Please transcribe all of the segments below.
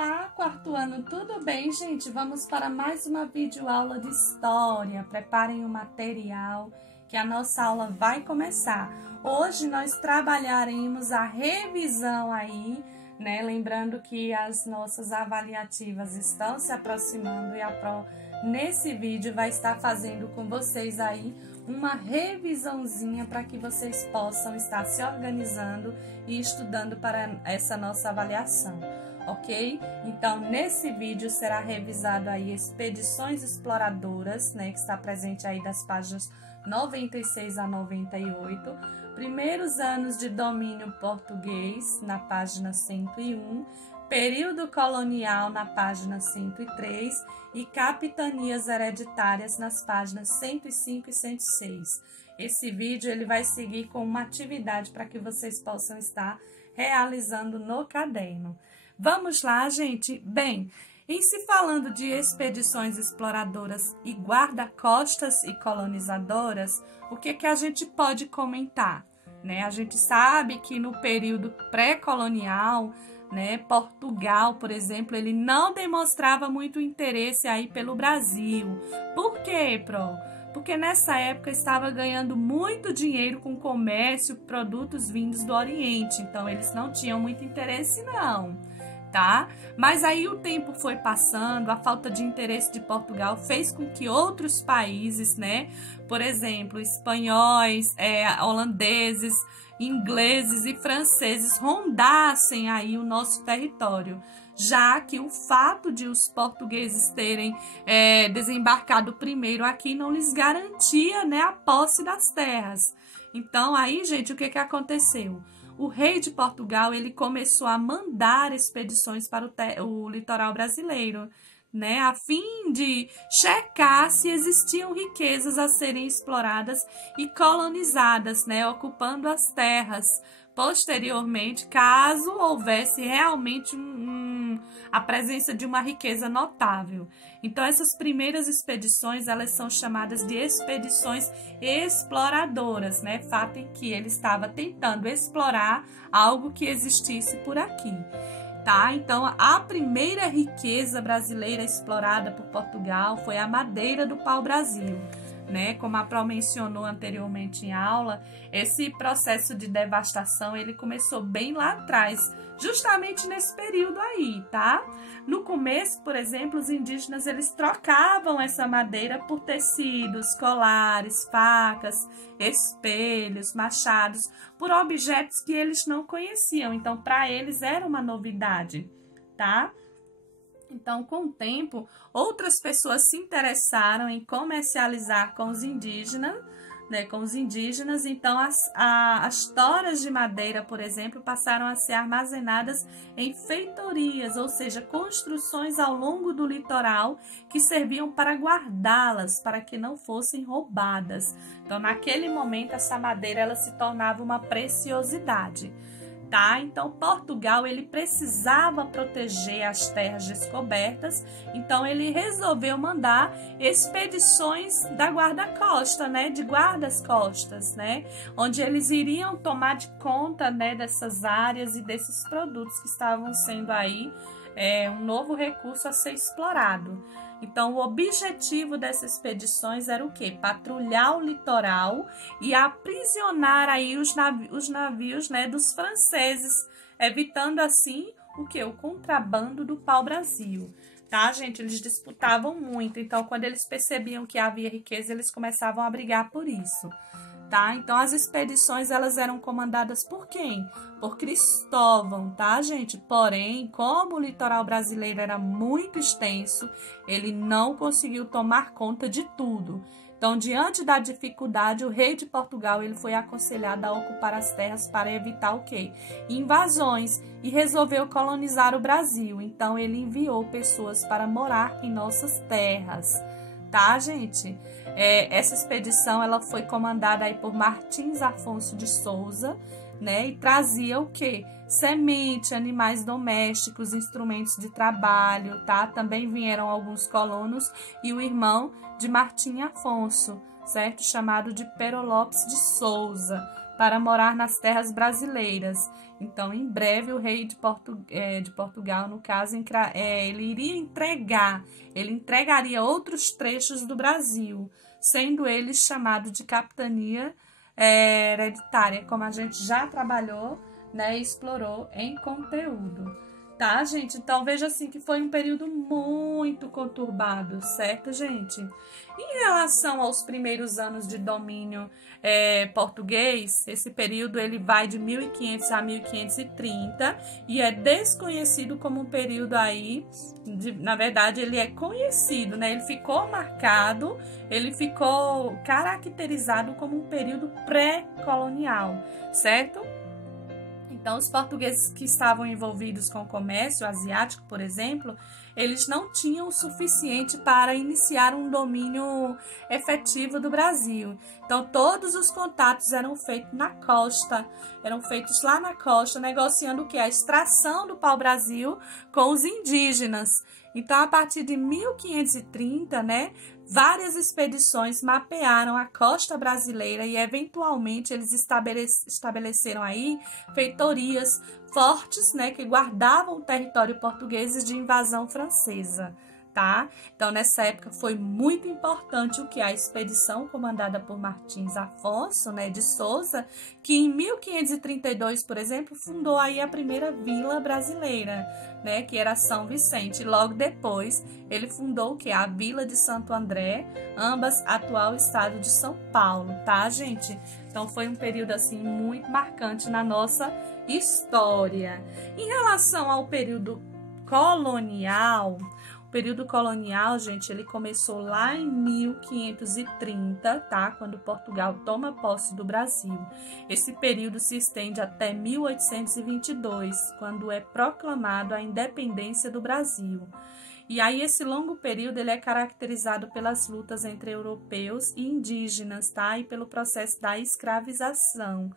Olá, quarto ano, tudo bem, gente? Vamos para mais uma videoaula de história. Preparem o material que a nossa aula vai começar. Hoje nós trabalharemos a revisão aí, né? Lembrando que as nossas avaliativas estão se aproximando e a Pro, nesse vídeo, vai estar fazendo com vocês aí uma revisãozinha para que vocês possam estar se organizando e estudando para essa nossa avaliação, ok? Então, nesse vídeo será revisado aí Expedições Exploradoras, né, que está presente aí das páginas 96 a 98, primeiros anos de domínio português, na página 101, período colonial, na página 103, e capitanias hereditárias, nas páginas 105 e 106. Esse vídeo ele vai seguir com uma atividade para que vocês possam estar realizando no caderno. Vamos lá, gente? Bem, em se falando de expedições exploradoras e guarda-costas e colonizadoras, o que a gente pode comentar, né? A gente sabe que no período pré-colonial, né, Portugal, por exemplo, ele não demonstrava muito interesse aí pelo Brasil. Por quê, Pro? Porque nessa época estava ganhando muito dinheiro com comércio, produtos vindos do Oriente, então eles não tinham muito interesse não, tá? Mas aí o tempo foi passando, a falta de interesse de Portugal fez com que outros países, né, por exemplo, espanhóis, holandeses, ingleses e franceses rondassem aí o nosso território, já que o fato de os portugueses terem desembarcado primeiro aqui não lhes garantia, né, a posse das terras. Então aí, gente, o que aconteceu? O rei de Portugal ele começou a mandar expedições para o litoral brasileiro, né, a fim de checar se existiam riquezas a serem exploradas e colonizadas, né, ocupando as terras. Posteriormente, caso houvesse realmente a presença de uma riqueza notável. Então, essas primeiras expedições, elas são chamadas de expedições exploradoras, né? Fato em que ele estava tentando explorar algo que existisse por aqui. Tá? Então, a primeira riqueza brasileira explorada por Portugal foi a madeira do pau-brasil, né? Como a Pro mencionou anteriormente em aula, esse processo de devastação ele começou bem lá atrás, justamente nesse período aí, tá? No começo, por exemplo, os indígenas eles trocavam essa madeira por tecidos, colares, facas, espelhos, machados, por objetos que eles não conheciam. Então, para eles era uma novidade, tá? Então, com o tempo, outras pessoas se interessaram em comercializar com os indígenas, né, então as toras de madeira, por exemplo, passaram a ser armazenadas em feitorias, ou seja, construções ao longo do litoral que serviam para guardá-las, para que não fossem roubadas. Então, naquele momento, essa madeira ela se tornava uma preciosidade. Tá? Então, Portugal ele precisava proteger as terras descobertas, então ele resolveu mandar expedições da guarda-costa, né? De guardas-costas, né? Onde eles iriam tomar de conta, né, dessas áreas e desses produtos que estavam sendo aí um novo recurso a ser explorado. Então, o objetivo dessas expedições era o quê? Patrulhar o litoral e aprisionar aí os navios, né, dos franceses, evitando assim o quê? O contrabando do pau-brasil. Tá, gente? Eles disputavam muito, então quando eles percebiam que havia riqueza, eles começavam a brigar por isso. Tá? Então, as expedições, elas eram comandadas por quem? Por Cristóvão, tá, gente? Porém, como o litoral brasileiro era muito extenso, ele não conseguiu tomar conta de tudo. Então, diante da dificuldade, o rei de Portugal, ele foi aconselhado a ocupar as terras para evitar o quê? Invasões, e resolveu colonizar o Brasil. Então, ele enviou pessoas para morar em nossas terras. Tá, gente? Essa expedição ela foi comandada aí por Martins Afonso de Souza, né? E trazia o quê? Semente, animais domésticos, instrumentos de trabalho, tá? Também vieram alguns colonos e o irmão de Martim Afonso, certo? Chamado de Pero Lopes de Souza, para morar nas terras brasileiras. Então, em breve, o rei de Portugal, no caso, ele iria ele entregaria outros trechos do Brasil, sendo ele chamado de capitania hereditária, como a gente já trabalhou, né, e explorou em conteúdo. Tá, gente? Então, veja assim que foi um período muito conturbado, certo, gente? Em relação aos primeiros anos de domínio português, esse período ele vai de 1500 a 1530 e é desconhecido como um período aí, na verdade, ele é conhecido, né? Ele ficou marcado, ele ficou caracterizado como um período pré-colonial, certo? Então, os portugueses que estavam envolvidos com o comércio asiático, por exemplo, eles não tinham o suficiente para iniciar um domínio efetivo do Brasil. Então, todos os contatos eram feitos lá na costa, negociando o que? A extração do pau-brasil com os indígenas. Então, a partir de 1530, né, várias expedições mapearam a costa brasileira e, eventualmente, eles estabeleceram aí feitorias fortes, né, que guardavam o território português de invasão francesa, tá? Então, nessa época, foi muito importante o que? A expedição comandada por Martins Afonso, né, de Souza, que em 1532, por exemplo, fundou aí a primeira vila brasileira, né, que era São Vicente. Logo depois, ele fundou o que? A Vila de Santo André, ambas atual estado de São Paulo, tá, gente? Então, foi um período, assim, muito marcante na nossa história. Em relação ao período colonial, gente, ele começou lá em 1530, tá? Quando Portugal toma posse do Brasil. Esse período se estende até 1822, quando é proclamado a independência do Brasil. E aí, esse longo período, ele é caracterizado pelas lutas entre europeus e indígenas, tá? E pelo processo da escravização,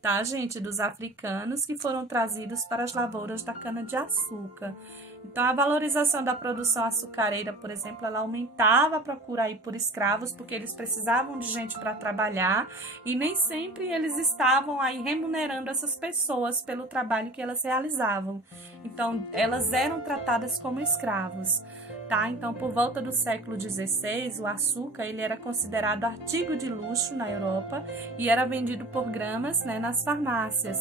tá, gente? Dos africanos que foram trazidos para as lavouras da cana-de-açúcar. Então, a valorização da produção açucareira, por exemplo, ela aumentava a procura aí por escravos, porque eles precisavam de gente para trabalhar e nem sempre eles estavam aí remunerando essas pessoas pelo trabalho que elas realizavam. Então, elas eram tratadas como escravos, tá? Então, por volta do século XVI, o açúcar ele era considerado artigo de luxo na Europa e era vendido por gramas, né, nas farmácias.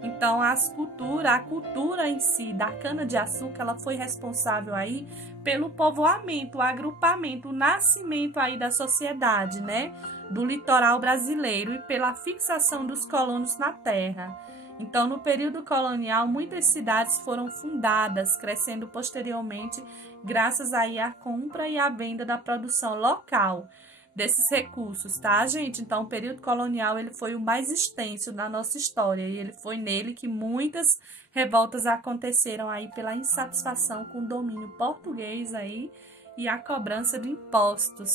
Então, a cultura em si da cana-de-açúcar, ela foi responsável aí pelo povoamento, o agrupamento, o nascimento aí da sociedade, né, do litoral brasileiro e pela fixação dos colonos na terra. Então, no período colonial, muitas cidades foram fundadas, crescendo posteriormente graças aí à compra e à venda da produção local desses recursos, tá, gente? Então, o período colonial, ele foi o mais extenso da nossa história e ele foi nele que muitas revoltas aconteceram aí pela insatisfação com o domínio português aí e a cobrança de impostos,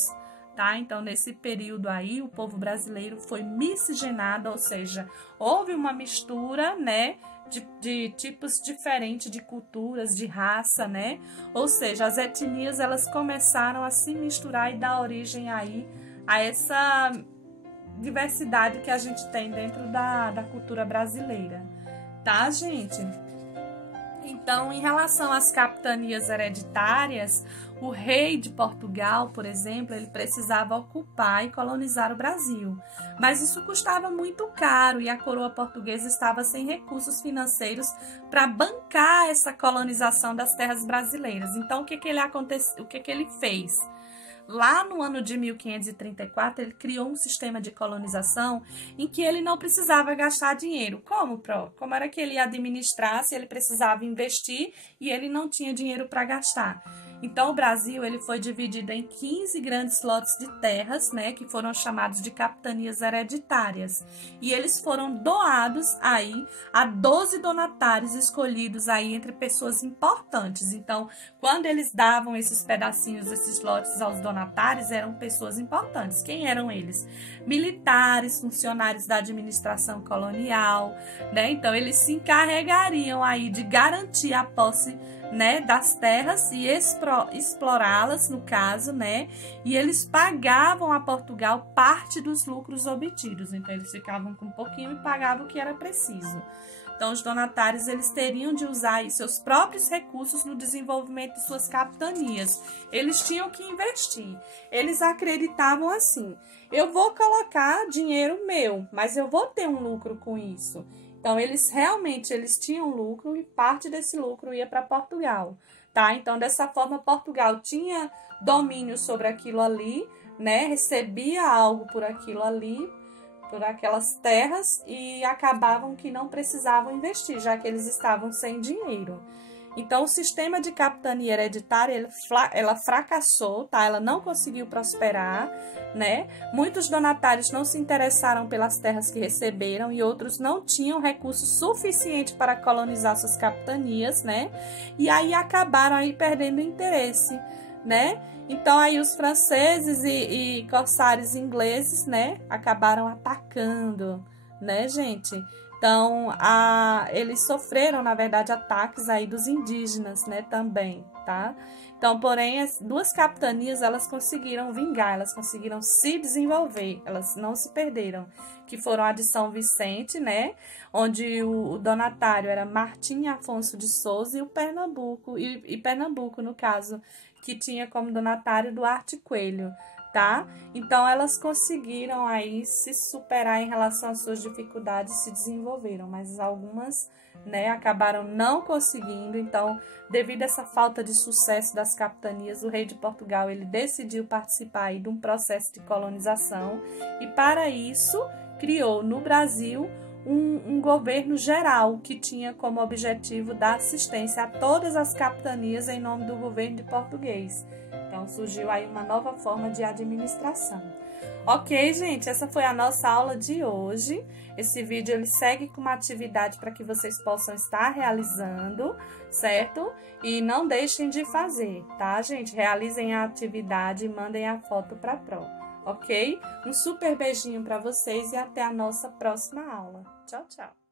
tá? Então, nesse período aí, o povo brasileiro foi miscigenado, ou seja, houve uma mistura, né, de tipos diferentes de culturas, de raça, né? Ou seja, as etnias, elas começaram a se misturar e dar origem aí a essa diversidade que a gente tem dentro da cultura brasileira, tá, gente? Então, em relação às capitanias hereditárias, o rei de Portugal, por exemplo, ele precisava ocupar e colonizar o Brasil. Mas isso custava muito caro e a coroa portuguesa estava sem recursos financeiros para bancar essa colonização das terras brasileiras. Então, o que ele fez? Lá no ano de 1534, ele criou um sistema de colonização em que ele não precisava gastar dinheiro. Como, Pro? Como era que ele ia administrar se ele precisava investir e ele não tinha dinheiro para gastar? Então, o Brasil ele foi dividido em 15 grandes lotes de terras, né, que foram chamados de capitanias hereditárias. E eles foram doados aí a 12 donatários escolhidos aí entre pessoas importantes. Então, quando eles davam esses pedacinhos, esses lotes aos donatários, eram pessoas importantes. Quem eram eles? Militares, funcionários da administração colonial, né? Então, eles se encarregariam aí de garantir a posse, né, das terras e explorá-las, no caso, né, e eles pagavam a Portugal parte dos lucros obtidos, então eles ficavam com um pouquinho e pagavam o que era preciso, Então, os donatários, eles teriam de usar aí seus próprios recursos no desenvolvimento de suas capitanias. Eles tinham que investir. Eles acreditavam assim: eu vou colocar dinheiro meu, mas eu vou ter um lucro com isso. Então, eles tinham lucro e parte desse lucro ia para Portugal, tá? Então, dessa forma, Portugal tinha domínio sobre aquilo ali, né? Recebia algo por aquilo ali, por aquelas terras, e acabavam que não precisavam investir, já que eles estavam sem dinheiro. Então, o sistema de capitania hereditária, ela fracassou, tá? Ela não conseguiu prosperar, né? Muitos donatários não se interessaram pelas terras que receberam e outros não tinham recurso suficiente para colonizar suas capitanias, né? E aí acabaram aí perdendo interesse, né? Então, aí os franceses e corsários ingleses, né, acabaram atacando, né, gente? Então, eles sofreram, na verdade, ataques aí dos indígenas, né, também, tá? Então, porém, as duas capitanias, elas conseguiram vingar, elas conseguiram se desenvolver, elas não se perderam, que foram a de São Vicente, né, onde o donatário era Martim Afonso de Souza, e o Pernambuco, e Pernambuco, no caso, que tinha como donatário Duarte Coelho, tá? Então, elas conseguiram aí se superar em relação às suas dificuldades, se desenvolveram, mas algumas, né, acabaram não conseguindo. Então, devido a essa falta de sucesso das capitanias, o rei de Portugal, ele decidiu participar aí de um processo de colonização e, para isso, criou no Brasil um governo geral que tinha como objetivo dar assistência a todas as capitanias em nome do governo de português. Então, surgiu aí uma nova forma de administração. Ok, gente, essa foi a nossa aula de hoje. Esse vídeo ele segue com uma atividade para que vocês possam estar realizando, certo? E não deixem de fazer, tá, gente? Realizem a atividade e mandem a foto para a Pro, ok? Um super beijinho para vocês e até a nossa próxima aula. Tchau, tchau!